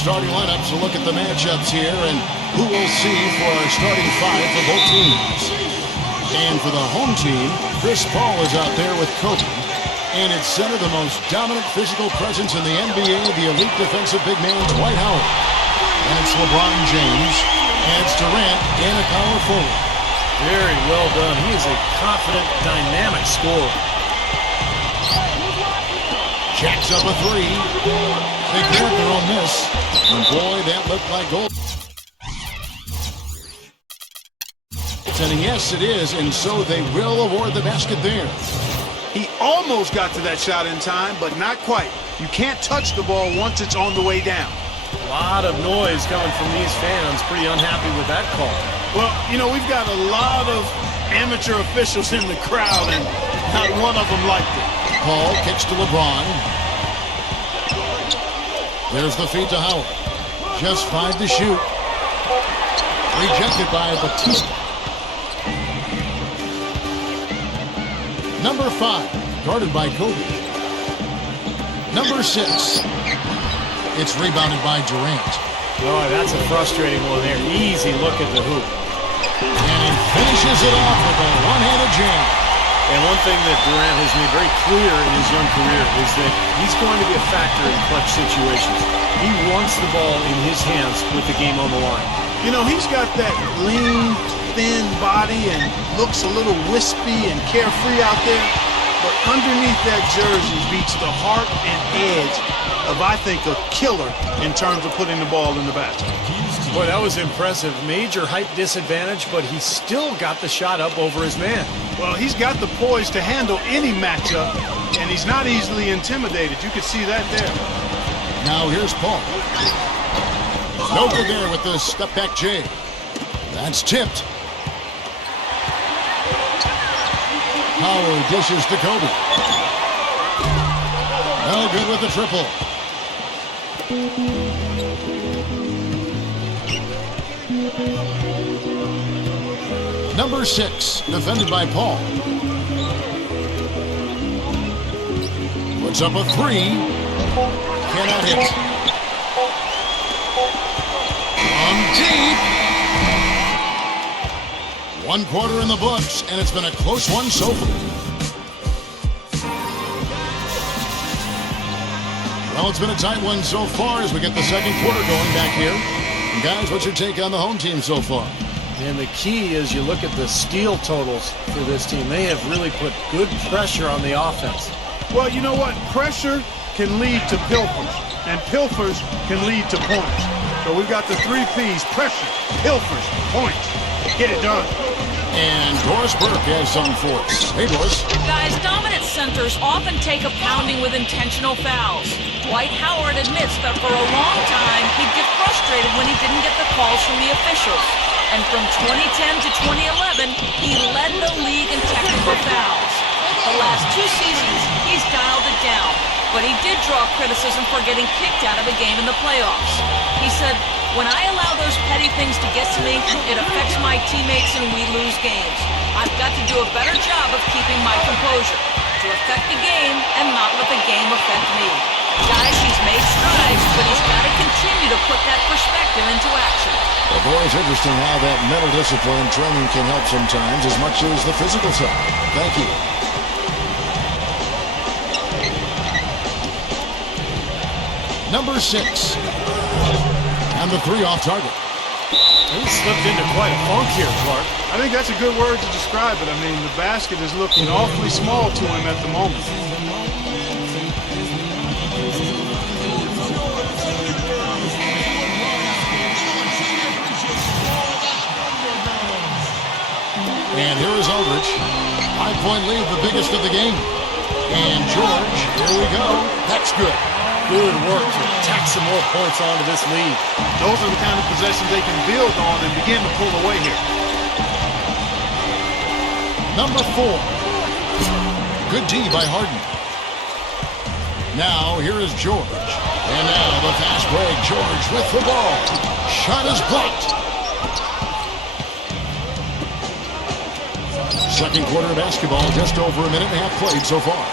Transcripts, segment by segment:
starting lineups. A look at the matchups here and who we'll see for our starting five for both teams. And for the home team, Chris Paul is out there with Kobe. And at center, the most dominant physical presence in the NBA, the elite defensive big man, Dwight Howard. And it's LeBron James. And it's Durant in a power forward. Very well done. He is a confident, dynamic scorer. Jacks up a three. They grab their own miss. And boy, that looked like goal. And yes, it is. And so they will award the basket there. He almost got to that shot in time, but not quite. You can't touch the ball once it's on the way down. A lot of noise coming from these fans. Pretty unhappy with that call. Well, you know, we've got a lot of amateur officials in the crowd, and not one of them liked it. Paul kicks to LeBron. There's the feed to Howard. Just 5 to shoot. Rejected by Batista. Number 5, guarded by Kobe. Number 6, it's rebounded by Durant. Oh, that's a frustrating one there. Easy look at the hoop. And he finishes it off with a one-handed jam. And one thing that Durant has made very clear in his young career is that he's going to be a factor in clutch situations. He wants the ball in his hands with the game on the line. You know, he's got that lean, thin body and looks a little wispy and carefree out there. But underneath that jersey beats the heart and edge of, I think, a killer in terms of putting the ball in the basket. Boy, that was impressive. Major height disadvantage, but he still got the shot up over his man. Well, he's got the poise to handle any matchup, and he's not easily intimidated. You can see that there. Now here's Paul. No good there with the step-back J. That's tipped. Howard dishes to Kobe. No good with the triple. Number 6, defended by Paul. Puts up a 3. Cannot hit. From deep. 1 quarter in the books, and it's been a close one so far. Well, it's been a tight one so far as we get the second quarter going back here. And guys, what's your take on the home team so far? And the key is you look at the steal totals for this team. They have really put good pressure on the offense. Well, you know what? Pressure can lead to pilfers, and pilfers can lead to points. So we've got the 3 P's: pressure, pilfers, points. Get it done. And Doris Burke has something for us. Hey, Doris. Guys, dominant centers often take a pounding with intentional fouls. Dwight Howard admits that for a long time, he'd get frustrated when he didn't get the calls from the officials. And from 2010 to 2011, he led the league in technical fouls. The last 2 seasons, he's dialed it down. But he did draw criticism for getting kicked out of a game in the playoffs. He said, "When I allow those petty things to get to me, it affects my teammates and we lose games. I've got to do a better job of keeping my composure, to affect the game and not let the game affect me." Guys, he's made strides, but he's got to continue to put that perspective into action. Well, boy, it's interesting how that mental discipline and training can help sometimes as much as the physical side. Thank you. Number 6. And the 3 off target. He slipped into quite a funk here, Clark. I think that's a good word to describe it. I mean, the basket is looking awfully small to him at the moment. And here is Aldridge. 5-point lead, the biggest of the game. And George, here we go. That's good. Good work to tack some more points onto this lead. Those are the kind of possessions they can build on and begin to pull away here. Number 4. Good D by Harden. Now, here is George. And now the fast break. George with the ball. Shot is blocked. Second quarter of basketball, just over a minute and a half played so far.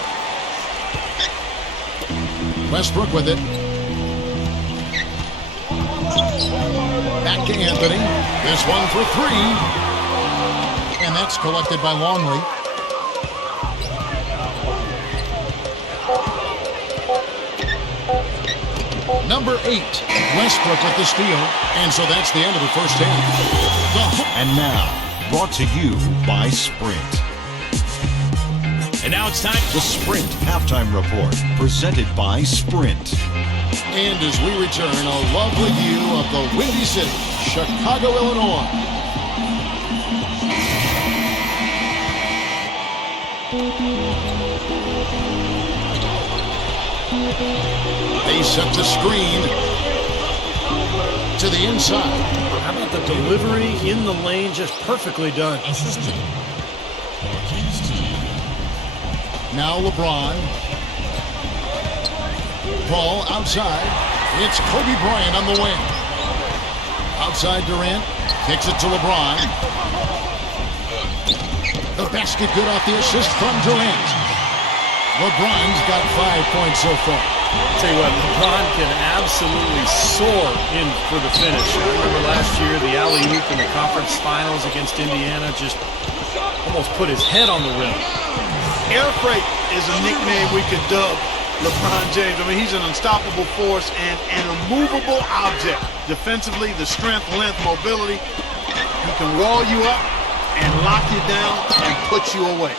Westbrook with it. to Anthony. This one for three. And that's collected by Longley. Number 8, Westbrook with the steal. And so that's the end of the first half. And now, brought to you by Sprint. And now it's time. The Sprint Halftime Report, presented by Sprint. And as we return, a lovely view of the Windy City, Chicago, Illinois. They set the screen to the inside. How about the delivery in the lane? Just perfectly done. Now LeBron. Ball outside. It's Kobe Bryant on the wing. Outside Durant. Kicks it to LeBron. The basket good off the assist from Durant. LeBron's got 5 points so far. I'll tell you what, LeBron can absolutely soar in for the finish. I remember last year the alley-oop in the conference finals against Indiana just almost put his head on the rim. Air freight is a nickname we could dub LeBron James. I mean, he's an unstoppable force and an immovable object. Defensively, the strength, length, mobility. He can wall you up and lock you down and put you away.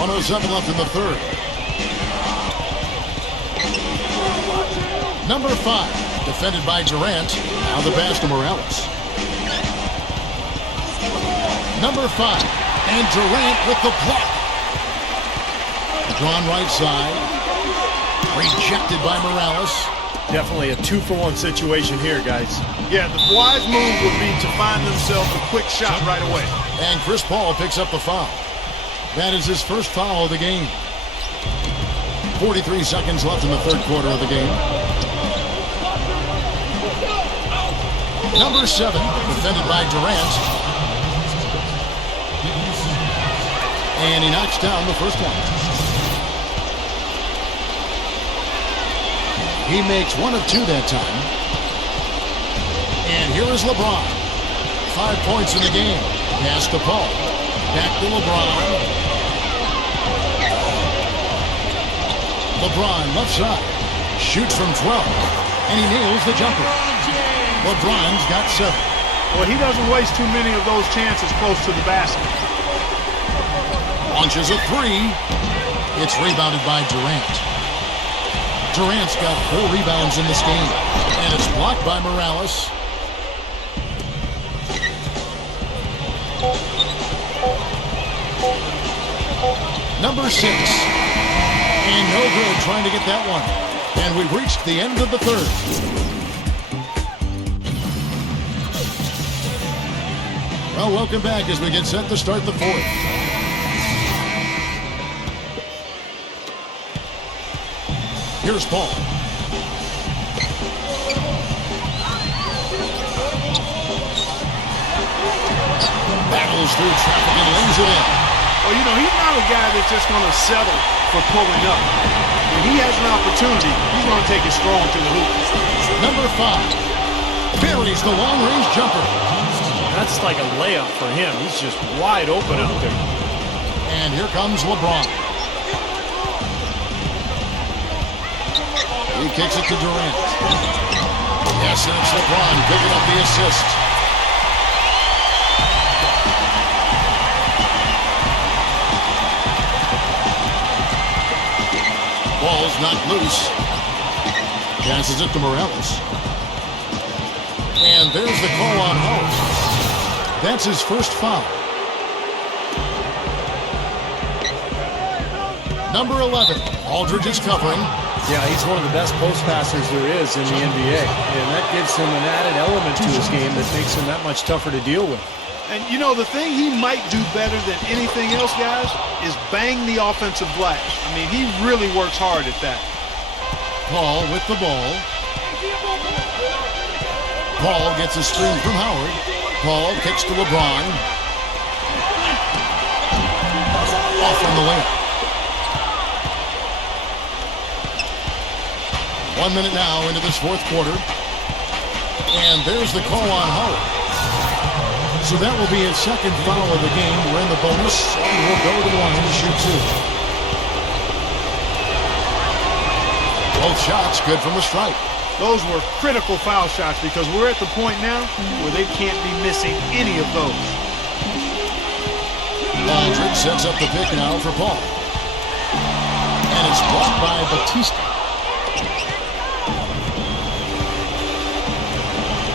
1:07 left in the third. Number 5, defended by Durant. Now the pass to Morales. Number 5, and Durant with the block. Drawn right side. Rejected by Morales. Definitely a 2-for-1 situation here, guys. Yeah, the wise move would be to find themselves a quick shot right away. And Chris Paul picks up the foul. That is his first foul of the game. 43 seconds left in the third quarter of the game. Number 7, defended by Durant. And he knocks down the first one. He makes 1 of 2 that time. And here is LeBron. 5 points in the game. Pass to Paul. Back to LeBron. LeBron left side. Shoots from 12. And he nails the jumper. LeBron's got 7. Well, he doesn't waste too many of those chances close to the basket. Launches a 3. It's rebounded by Durant. Durant's got 4 rebounds in this game. And it's blocked by Morales. Number 6. And no good trying to get that one. And we've reached the end of the third. Well, welcome back as we get set to start the fourth. Here's Paul. Battles through traffic and lays it in. Well, you know, he's not a guy that's just going to settle for pulling up. When he has an opportunity, he's going to take it strong to the hoop. Number 5. Buries the long-range jumper. That's like a layup for him. He's just wide open out there. And here comes LeBron. He kicks it to Durant. Yes, and it's LeBron picking up the assist. Ball's knocked loose. Passes it to Morales. And there's the call on Howard. That's his first foul. Number 11, Aldridge is covering. Yeah, he's one of the best post passers there is in the NBA. And that gives him an added element to his game that makes him that much tougher to deal with. And, you know, the thing he might do better than anything else, guys, is bang the offensive glass. I mean, he really works hard at that. Paul with the ball. Paul gets a screen from Howard. Paul kicks to LeBron. Off on the layup. 1 minute now into this fourth quarter. And there's the call on Howard. So that will be his second foul of the game. We're in the bonus, and we'll go to the line to shoot two. Both shots good from the stripe. Those were critical foul shots because we're at the point now where they can't be missing any of those. Aldridge sets up the pick now for Paul. And it's blocked by Batista.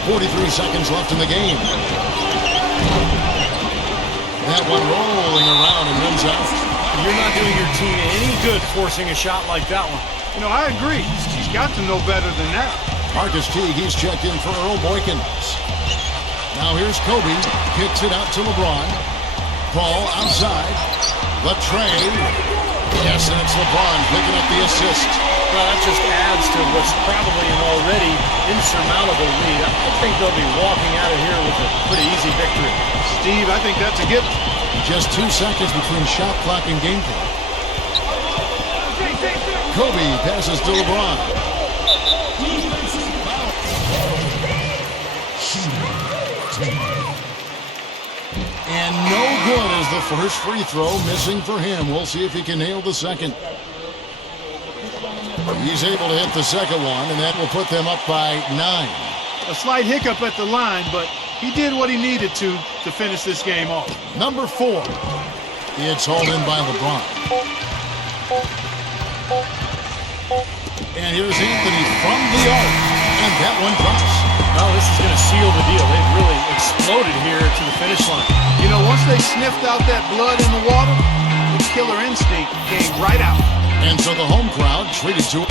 43 seconds left in the game. That one rolling around and runs out. You're not doing your team any good forcing a shot like that one. You know, I agree. He's got to know better than that. Marcus Teague, he's checked in for Earl Boykins. Now here's Kobe. Kicks it out to LeBron. Paul outside. Latrey. Yes, and it's LeBron picking up the assist. Well, that just adds to what's probably an already insurmountable lead. I think they'll be walking out of here with a pretty easy victory. Steve, I think that's a given. Just 2 seconds between shot clock and game clock. Kobe passes to LeBron. And no good as the first free throw, missing for him. We'll see if he can nail the second. He's able to hit the second one, and that will put them up by 9. A slight hiccup at the line, but he did what he needed to finish this game off. Number 4. It's hauled in by LeBron. And here's Anthony from the arc, and that one drops. Well, this is going to seal the deal. They've really exploded here to the finish line. You know, once they sniffed out that blood in the water, the killer instinct came right out. And so the home crowd treated to it.